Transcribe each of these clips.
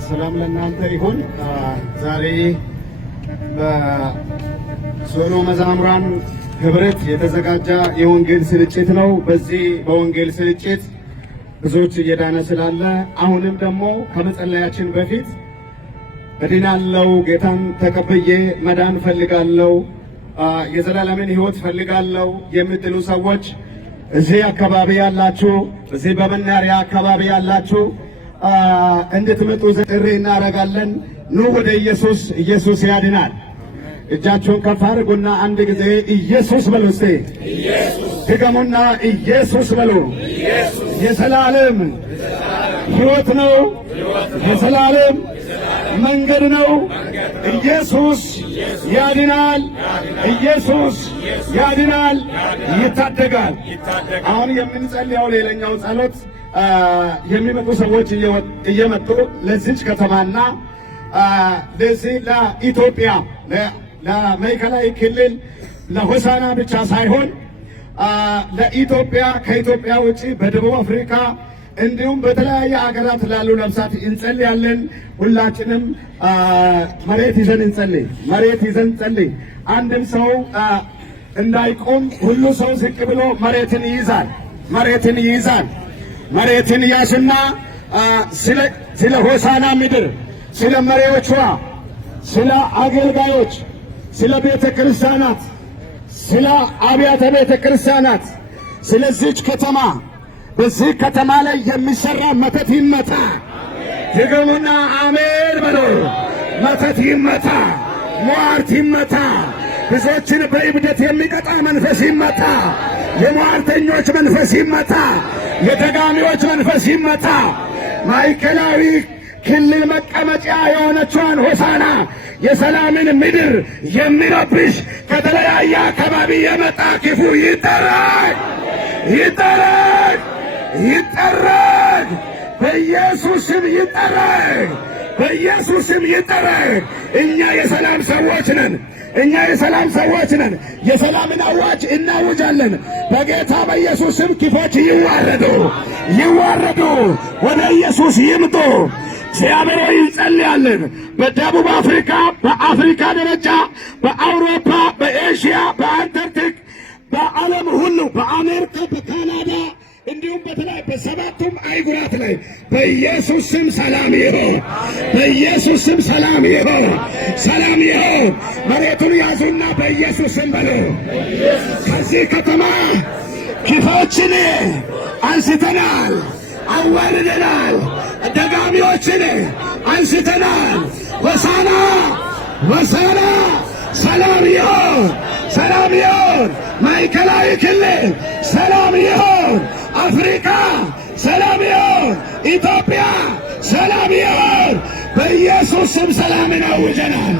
ሰላም ለእናንተ ይሁን። ዛሬ በሶሎ መዛሙራን ህብረት የተዘጋጀ የወንጌል ስርጭት ነው። በዚህ በወንጌል ስርጭት ብዙዎች እየዳነ ስላለ አሁንም ደግሞ ከመጸለያችን በፊት እድናለሁ፣ ጌታን ተቀብዬ መዳን ፈልጋለሁ፣ የዘላለምን ሕይወት ፈልጋለሁ የምትሉ ሰዎች እዚህ አካባቢ ያላችሁ፣ እዚህ በመናሪያ አካባቢ ያላችሁ እንድትመጡ ጥሪ እናደርጋለን። ኑ ወደ ኢየሱስ፣ ኢየሱስ ያድናል። እጃችሁን ከፍ አድርጉና አንድ ጊዜ ኢየሱስ በሉ። እስቲ ድገሙና ኢየሱስ በሉ። የዘላለም ሕይወት ነው፣ የዘላለም መንገድ ነው። ኢየሱስ ያድናል፣ ኢየሱስ ያድናል፣ ይታደጋል። አሁን የምንጸልየው ሌላኛው ጸሎት የሚመጡ ሰዎች እየመጡ ለዚች ከተማና ለዚህ ለኢትዮጵያ ለማዕከላዊ ክልል ለሆሳና ብቻ ሳይሆን ለኢትዮጵያ ከኢትዮጵያ ውጪ በደቡብ አፍሪካ እንዲሁም በተለያየ ሀገራት ላሉ ነፍሳት እንጸልያለን። ሁላችንም መሬት ይዘን እንጸልይ፣ መሬት ይዘን እንጸልይ። አንድም ሰው እንዳይቆም ሁሉ ሰው ዝቅ ብሎ መሬትን ይይዛል፣ መሬትን ይይዛል። መሬትን ያዝና ስለ ሆሳና ምድር፣ ስለ መሪዎቿ፣ ስለ አገልጋዮች፣ ስለ ቤተ ክርስቲያናት፣ ስለ አብያተ ቤተ ክርስቲያናት፣ ስለዚች ከተማ በዚህ ከተማ ላይ የሚሰራ መተት ይመታ። ድገሙና አሜን በሉ። መተት ይመታ፣ ሟርት ይመታ፣ ብዙዎችን በእብደት የሚቀጣ መንፈስ ይመታ፣ የሟርተኞች መንፈስ ይመታ፣ የደጋሚዎች መንፈስ ይመታ። ማዕከላዊ ክልል መቀመጫ የሆነችውን ሆሳና የሰላምን ምድር የሚረብሽ ከተለያየ አካባቢ የመጣ ክፉ ይጠረግ፣ ይጠረግ፣ ይጠረግ። በኢየሱስ ስም ይጠረግ፣ በኢየሱስ ስም ይጠረግ። እኛ የሰላም ሰዎች ነን፣ እኛ የሰላም ሰዎች ነን። የሰላምን አዋጅ እናውጃለን። በጌታ በኢየሱስ ስም ክፎች ይዋረዱ፣ ይዋረዱ፣ ወደ ኢየሱስ ይምጡ። እግዚአብሔር ሆይ እንጸልያለን። በደቡብ አፍሪካ፣ በአፍሪካ ደረጃ፣ በአውሮፓ፣ በኤሽያ፣ በአንታርክቲክ፣ በዓለም ሁሉ፣ በአሜሪካ፣ በካናዳ እንዲሁም በተለይ በሰባቱም አይጉራት ላይ በኢየሱስ ስም ሰላም ይሁን፣ በኢየሱስ ስም ሰላም ይሁን፣ ሰላም ይሁን። መሬቱን ያዙና በኢየሱስ ስም በሉ። ከዚህ ከተማ ክፎችን አንስተናል፣ አዋርደናል፣ ደጋሚዎችን አንስተናል። ሆሳና፣ ሆሳና ሰላም ይሁን፣ ሰላም ይሁን። ማዕከላዊ ክልል ሰላም ይሁን። አፍሪካ ሰላም ይሁን። ኢትዮጵያ ሰላም ይሁን። በኢየሱስ ስም ሰላምን አውጀናል።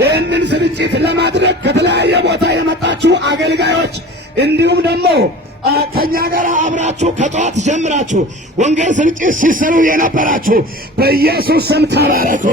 ይህንን ስርጭት ለማድረግ ከተለያየ ቦታ የመጣችሁ አገልጋዮች እንዲሁም ደግሞ ከኛ ጋር አብራችሁ ከጠዋት ጀምራችሁ ወንጌል ስርጭት ሲሰሩ የነበራችሁ በኢየሱስ ስም ተባረኩ።